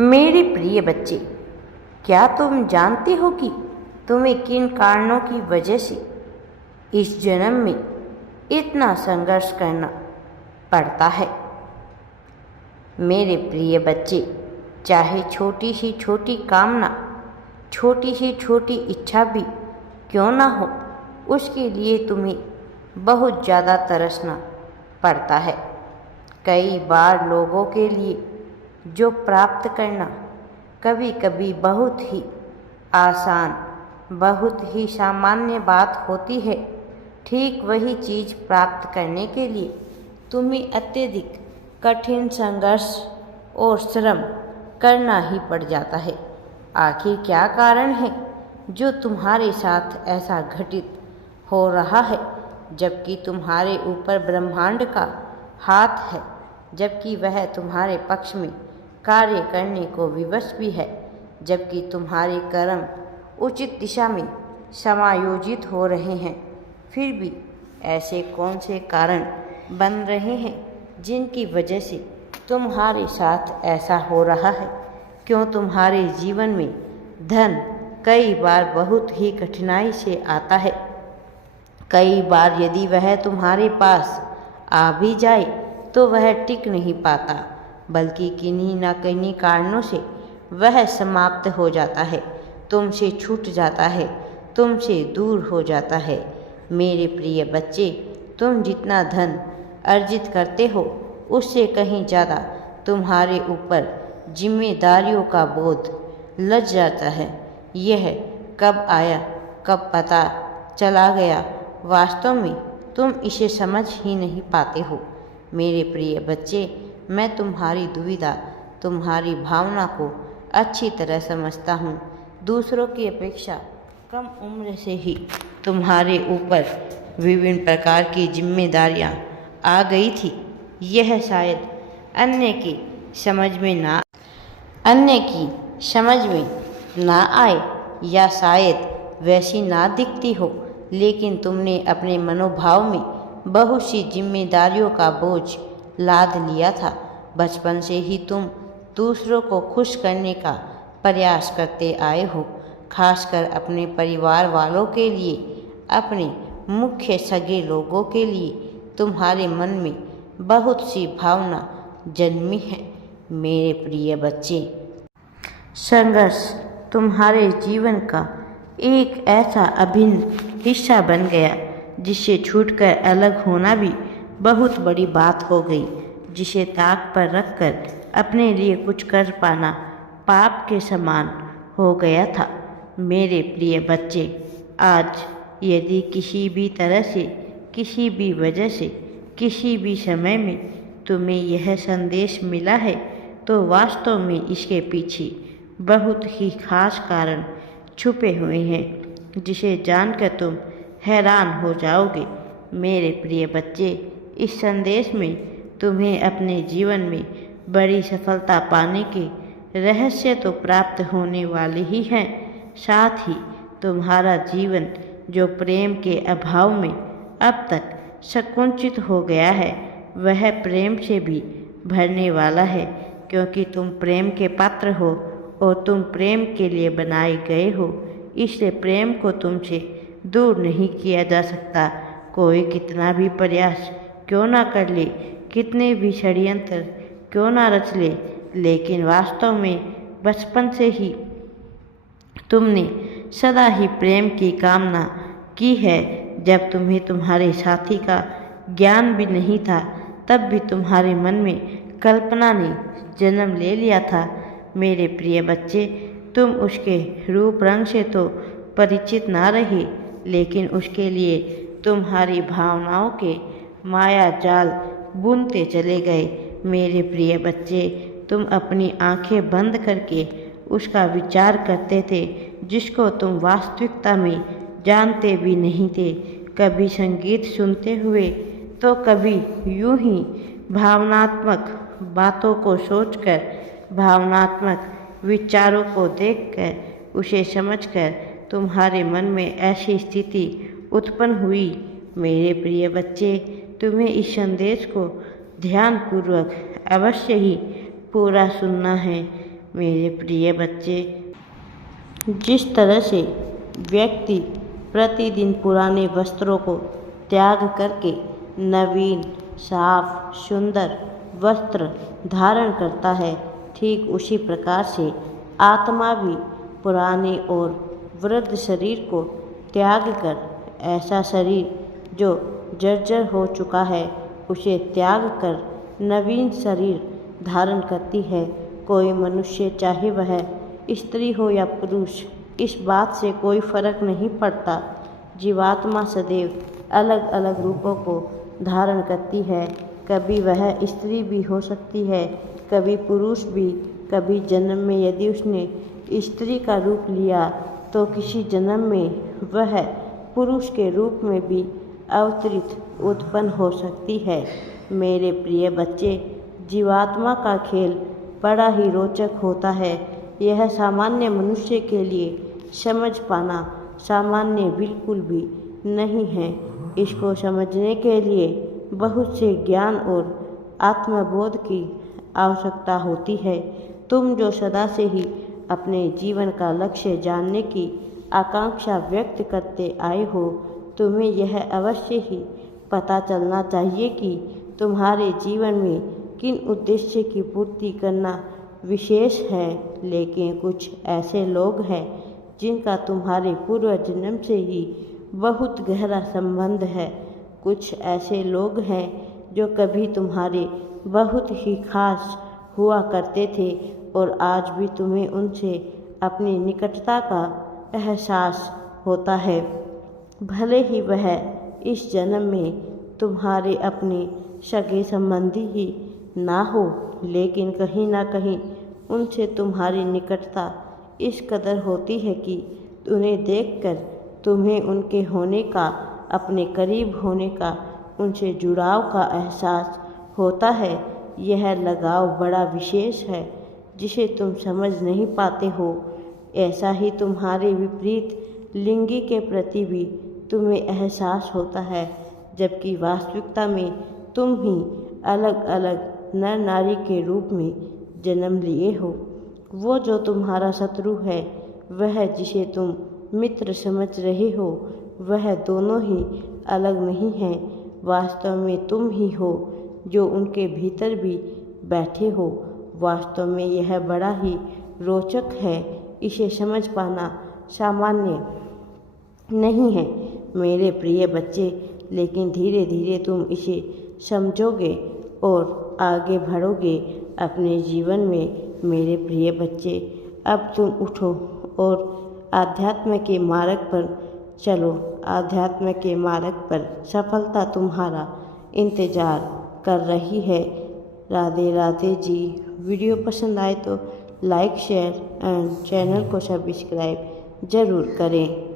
मेरे प्रिय बच्चे, क्या तुम जानते हो कि तुम्हें किन कारणों की वजह से इस जन्म में इतना संघर्ष करना पड़ता है? मेरे प्रिय बच्चे, चाहे छोटी सी छोटी कामना, छोटी सी छोटी इच्छा भी क्यों ना हो, उसके लिए तुम्हें बहुत ज़्यादा तरसना पड़ता है। कई बार लोगों के लिए जो प्राप्त करना कभी कभी बहुत ही आसान, बहुत ही सामान्य बात होती है, ठीक वही चीज़ प्राप्त करने के लिए तुम्हें अत्यधिक कठिन संघर्ष और श्रम करना ही पड़ जाता है। आखिर क्या कारण है जो तुम्हारे साथ ऐसा घटित हो रहा है, जबकि तुम्हारे ऊपर ब्रह्मांड का हाथ है, जबकि वह तुम्हारे पक्ष में कार्य करने को विवश भी है, जबकि तुम्हारे कर्म उचित दिशा में समायोजित हो रहे हैं, फिर भी ऐसे कौन से कारण बन रहे हैं जिनकी वजह से तुम्हारे साथ ऐसा हो रहा है? क्यों तुम्हारे जीवन में धन कई बार बहुत ही कठिनाई से आता है? कई बार यदि वह तुम्हारे पास आ भी जाए तो वह टिक नहीं पाता, बल्कि किन्हीं न किन्हीं कारणों से वह समाप्त हो जाता है, तुमसे छूट जाता है, तुमसे दूर हो जाता है। मेरे प्रिय बच्चे, तुम जितना धन अर्जित करते हो उससे कहीं ज़्यादा तुम्हारे ऊपर जिम्मेदारियों का बोझ लग जाता है। यह कब आया कब पता चला गया, वास्तव में तुम इसे समझ ही नहीं पाते हो। मेरे प्रिय बच्चे, मैं तुम्हारी दुविधा, तुम्हारी भावना को अच्छी तरह समझता हूँ। दूसरों की अपेक्षा कम उम्र से ही तुम्हारे ऊपर विभिन्न प्रकार की जिम्मेदारियाँ आ गई थी। यह शायद अन्य की समझ में ना आए या शायद वैसी ना दिखती हो, लेकिन तुमने अपने मनोभाव में बहुत सी जिम्मेदारियों का बोझ लाद लिया था। बचपन से ही तुम दूसरों को खुश करने का प्रयास करते आए हो, खासकर अपने परिवार वालों के लिए, अपने मुख्य सगे लोगों के लिए तुम्हारे मन में बहुत सी भावना जन्मी है। मेरे प्रिय बच्चे, संघर्ष तुम्हारे जीवन का एक ऐसा अभिन्न हिस्सा बन गया जिससे छूटकर अलग होना भी बहुत बड़ी बात हो गई, जिसे ताक पर रखकर अपने लिए कुछ कर पाना पाप के समान हो गया था। मेरे प्रिय बच्चे, आज यदि किसी भी तरह से, किसी भी वजह से, किसी भी समय में तुम्हें यह संदेश मिला है, तो वास्तव में इसके पीछे बहुत ही खास कारण छुपे हुए हैं, जिसे जानकर तुम हैरान हो जाओगे। मेरे प्रिय बच्चे, इस संदेश में तुम्हें अपने जीवन में बड़ी सफलता पाने के रहस्य तो प्राप्त होने वाले ही हैं, साथ ही तुम्हारा जीवन जो प्रेम के अभाव में अब तक संकुचित हो गया है, वह प्रेम से भी भरने वाला है, क्योंकि तुम प्रेम के पात्र हो और तुम प्रेम के लिए बनाए गए हो। इसलिए प्रेम को तुमसे दूर नहीं किया जा सकता। कोई कितना भी प्रयास क्यों ना कर ले, कितने भी षड्यंत्र क्यों ना रच ले, लेकिन वास्तव में बचपन से ही तुमने सदा ही प्रेम की कामना की है। जब तुम्हें तुम्हारे साथी का ज्ञान भी नहीं था, तब भी तुम्हारे मन में कल्पना ने जन्म ले लिया था। मेरे प्रिय बच्चे, तुम उसके रूप रंग से तो परिचित ना रहे, लेकिन उसके लिए तुम्हारी भावनाओं के माया जाल बुनते चले गए। मेरे प्रिय बच्चे, तुम अपनी आंखें बंद करके उसका विचार करते थे, जिसको तुम वास्तविकता में जानते भी नहीं थे। कभी संगीत सुनते हुए तो कभी यूं ही भावनात्मक बातों को सोचकर, भावनात्मक विचारों को देखकर, उसे समझकर तुम्हारे मन में ऐसी स्थिति उत्पन्न हुई। मेरे प्रिय बच्चे, तुम्हें इस संदेश को ध्यानपूर्वक अवश्य ही पूरा सुनना है। मेरे प्रिय बच्चे, जिस तरह से व्यक्ति प्रतिदिन पुराने वस्त्रों को त्याग करके नवीन, साफ, सुंदर वस्त्र धारण करता है, ठीक उसी प्रकार से आत्मा भी पुराने और वृद्ध शरीर को त्याग कर ऐसा शरीर जो जर्जर हो चुका है उसे त्याग कर नवीन शरीर धारण करती है। कोई मनुष्य, चाहे वह स्त्री हो या पुरुष, इस बात से कोई फर्क नहीं पड़ता। जीवात्मा सदैव अलग अलग रूपों को धारण करती है। कभी वह स्त्री भी हो सकती है, कभी पुरुष भी। कभी जन्म में यदि उसने स्त्री का रूप लिया तो किसी जन्म में वह पुरुष के रूप में भी अवतरित उत्पन्न हो सकती है। मेरे प्रिय बच्चे, जीवात्मा का खेल बड़ा ही रोचक होता है। यह सामान्य मनुष्य के लिए समझ पाना सामान्य बिल्कुल भी नहीं है। इसको समझने के लिए बहुत से ज्ञान और आत्मबोध की आवश्यकता होती है। तुम जो सदा से ही अपने जीवन का लक्ष्य जानने की आकांक्षा व्यक्त करते आए हो, तुम्हें यह अवश्य ही पता चलना चाहिए कि तुम्हारे जीवन में किन उद्देश्य की पूर्ति करना विशेष है। लेकिन कुछ ऐसे लोग हैं जिनका तुम्हारे पूर्व जन्म से ही बहुत गहरा संबंध है। कुछ ऐसे लोग हैं जो कभी तुम्हारे बहुत ही खास हुआ करते थे और आज भी तुम्हें उनसे अपनी निकटता का एहसास होता है। भले ही वह इस जन्म में तुम्हारे अपने सगे संबंधी ही ना हो, लेकिन कहीं ना कहीं उनसे तुम्हारी निकटता इस कदर होती है कि उन्हें देखकर तुम्हें उनके होने का, अपने करीब होने का, उनसे जुड़ाव का एहसास होता है। यह लगाव बड़ा विशेष है जिसे तुम समझ नहीं पाते हो। ऐसा ही तुम्हारे विपरीत लिंगी के प्रति भी तुम्हें एहसास होता है, जबकि वास्तविकता में तुम ही अलग अलग नर नारी के रूप में जन्म लिए हो। वो जो तुम्हारा शत्रु है, वह जिसे तुम मित्र समझ रहे हो, वह दोनों ही अलग नहीं हैं। वास्तव में तुम ही हो जो उनके भीतर भी बैठे हो। वास्तव में यह बड़ा ही रोचक है। इसे समझ पाना सामान्य नहीं है मेरे प्रिय बच्चे, लेकिन धीरे धीरे तुम इसे समझोगे और आगे बढ़ोगे अपने जीवन में मेरे प्रिय बच्चे। अब तुम उठो और आध्यात्म के मार्ग पर चलो। आध्यात्म के मार्ग पर सफलता तुम्हारा इंतज़ार कर रही है। राधे राधे जी। वीडियो पसंद आए तो लाइक, शेयर एंड चैनल को सब्सक्राइब ज़रूर करें।